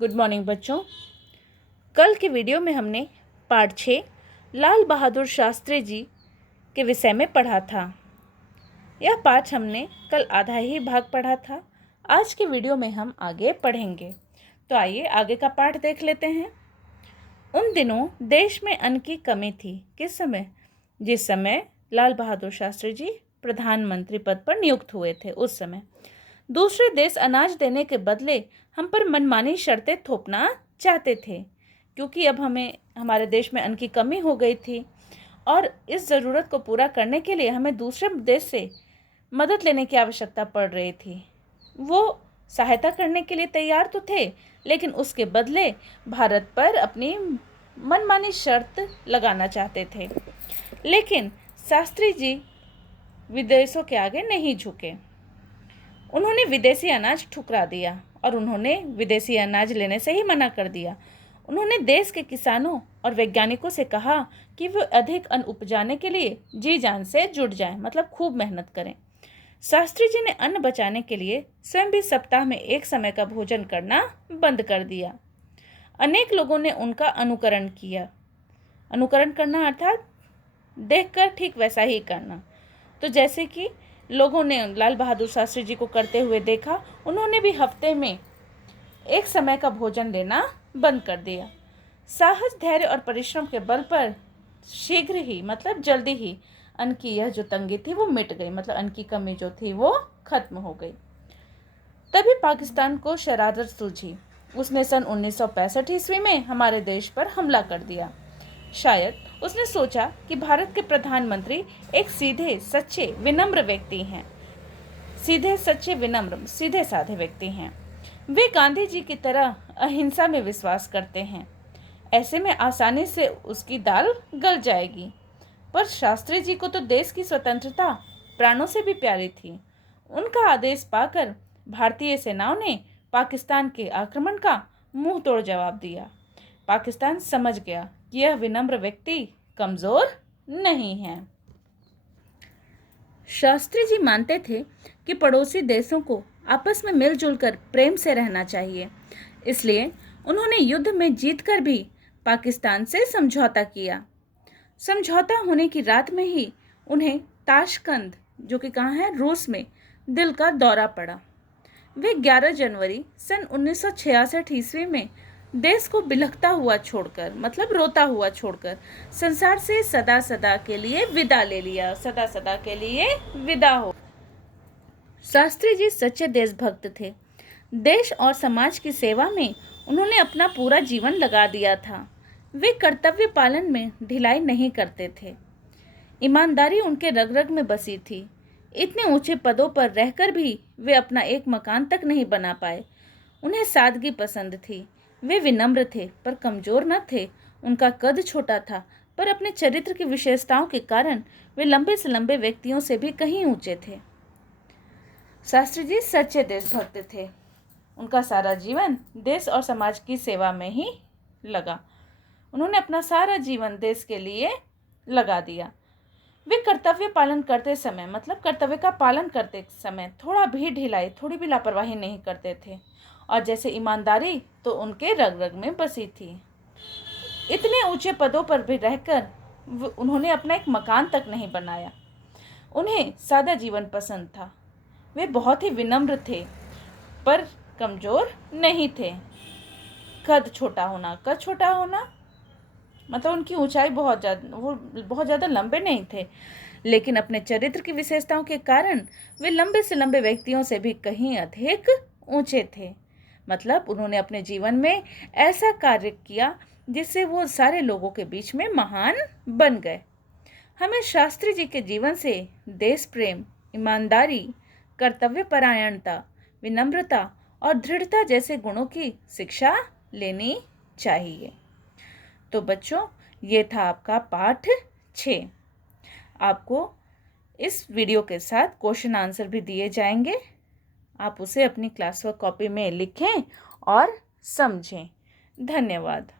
Good morning बच्चों। कल के वीडियो में हमने पाठ 6 लाल बहादुर शास्त्री जी के विषय में पढ़ा था। यह पाठ हमने कल आधा ही भाग पढ़ा था। आज के वीडियो में हम आगे पढ़ेंगे। तो आइए आगे का पाठ देख लेते हैं। उन दिनों देश में अन्न की कमी थी। किस समय? जिस समय लाल बहादुर शास्त्री जी प्रधानमंत्री पद पर नियुक्त हुए थे उस समय। दूसरे देश अनाज देने के बदले हम पर मनमानी शर्तें थोपना चाहते थे, क्योंकि अब हमारे देश में अन्न की कमी हो गई थी और इस ज़रूरत को पूरा करने के लिए हमें दूसरे देश से मदद लेने की आवश्यकता पड़ रही थी। वो सहायता करने के लिए तैयार तो थे, लेकिन उसके बदले भारत पर अपनी मनमानी शर्त लगाना चाहते थे। लेकिन शास्त्री जी विदेशों के आगे नहीं झुके। उन्होंने विदेशी अनाज ठुकरा दिया और उन्होंने विदेशी अनाज लेने से ही मना कर दिया। उन्होंने देश के किसानों और वैज्ञानिकों से कहा कि वे अधिक अन्न उपजाने के लिए जी जान से जुट जाएं, मतलब खूब मेहनत करें। शास्त्री जी ने अन्न बचाने के लिए स्वयं भी सप्ताह में एक समय का भोजन करना बंद कर दिया। अनेक लोगों ने उनका अनुकरण किया। अनुकरण करना अर्थात देखकर ठीक वैसा ही करना। तो जैसे कि लोगों ने लाल बहादुर शास्त्री जी को करते हुए देखा, उन्होंने भी हफ्ते में एक समय का भोजन लेना बंद कर दिया। साहस, धैर्य और परिश्रम के बल पर शीघ्र ही, मतलब जल्दी ही, अन्न की यह जो तंगी थी वो मिट गई, मतलब अन्न की कमी जो थी वो खत्म हो गई। तभी पाकिस्तान को शरारत सूझी। उसने सन 1965 ईस्वी में हमारे देश पर हमला कर दिया। शायद उसने सोचा कि भारत के प्रधानमंत्री एक सीधे सच्चे विनम्र व्यक्ति हैं। सीधे सच्चे विनम्र सीधे साधे व्यक्ति हैं। वे गांधी जी की तरह अहिंसा में विश्वास करते हैं। ऐसे में आसानी से उसकी दाल गल जाएगी। पर शास्त्री जी को तो देश की स्वतंत्रता प्राणों से भी प्यारी थी। उनका आदेश पाकर भारतीय सेनाओं ने पाकिस्तान के आक्रमण का मुंह तोड़ जवाब दिया। पाकिस्तान समझ गया कि यह विनम्र व्यक्ति कमजोर नहीं है। शास्त्री जी मानते थे कि पड़ोसी देशों को आपस में मिलजुल कर प्रेम से रहना चाहिए। इसलिए उन्होंने युद्ध में जीतकर भी पाकिस्तान से समझौता किया। समझौता होने की रात में ही उन्हें ताशकंद, जो कि कहाँ है, रूस में, दिल का दौरा पड़ा। वे 11 जनवरी सन 1966 ईस्वी में देश को बिलखता हुआ छोड़कर, मतलब रोता हुआ छोड़कर, संसार से सदा सदा के लिए विदा ले लिया। सदा सदा के लिए विदा हो। शास्त्री जी सच्चे देशभक्त थे। देश और समाज की सेवा में उन्होंने अपना पूरा जीवन लगा दिया था। वे कर्तव्य पालन में ढिलाई नहीं करते थे। ईमानदारी उनके रग रग में बसी थी। इतने ऊंचे पदों पर रहकर भी वे अपना एक मकान तक नहीं बना पाए। उन्हें सादगी पसंद थी। वे विनम्र थे पर कमजोर न थे। उनका कद छोटा था, पर अपने चरित्र की विशेषताओं के कारण वे लंबे से लंबे व्यक्तियों से भी कहीं ऊंचे थे। शास्त्री जी सच्चे देशभक्त थे। उनका सारा जीवन देश और समाज की सेवा में ही लगा। उन्होंने अपना सारा जीवन देश के लिए लगा दिया। वे कर्तव्य पालन करते समय, मतलब कर्तव्य का पालन करते समय थोड़ा भी ढिलाई, थोड़ी भी लापरवाही नहीं करते थे। और जैसे ईमानदारी तो उनके रग रग में बसी थी। इतने ऊंचे पदों पर भी रहकर उन्होंने अपना एक मकान तक नहीं बनाया। उन्हें सादा जीवन पसंद था। वे बहुत ही विनम्र थे पर कमजोर नहीं थे। कद छोटा होना, मतलब उनकी ऊंचाई बहुत ज़्यादा लंबे नहीं थे, लेकिन अपने चरित्र की विशेषताओं के कारण वे लंबे से लंबे व्यक्तियों से भी कहीं अधिक ऊंचे थे। मतलब उन्होंने अपने जीवन में ऐसा कार्य किया जिससे वो सारे लोगों के बीच में महान बन गए। हमें शास्त्री जी के जीवन से देश प्रेम, ईमानदारी, कर्तव्यपरायणता, विनम्रता और दृढ़ता जैसे गुणों की शिक्षा लेनी चाहिए। तो बच्चों, ये था आपका पाठ 6। आपको इस वीडियो के साथ क्वेश्चन आंसर भी दिए जाएंगे। आप उसे अपनी क्लास वर्क कॉपी में लिखें और समझें। धन्यवाद।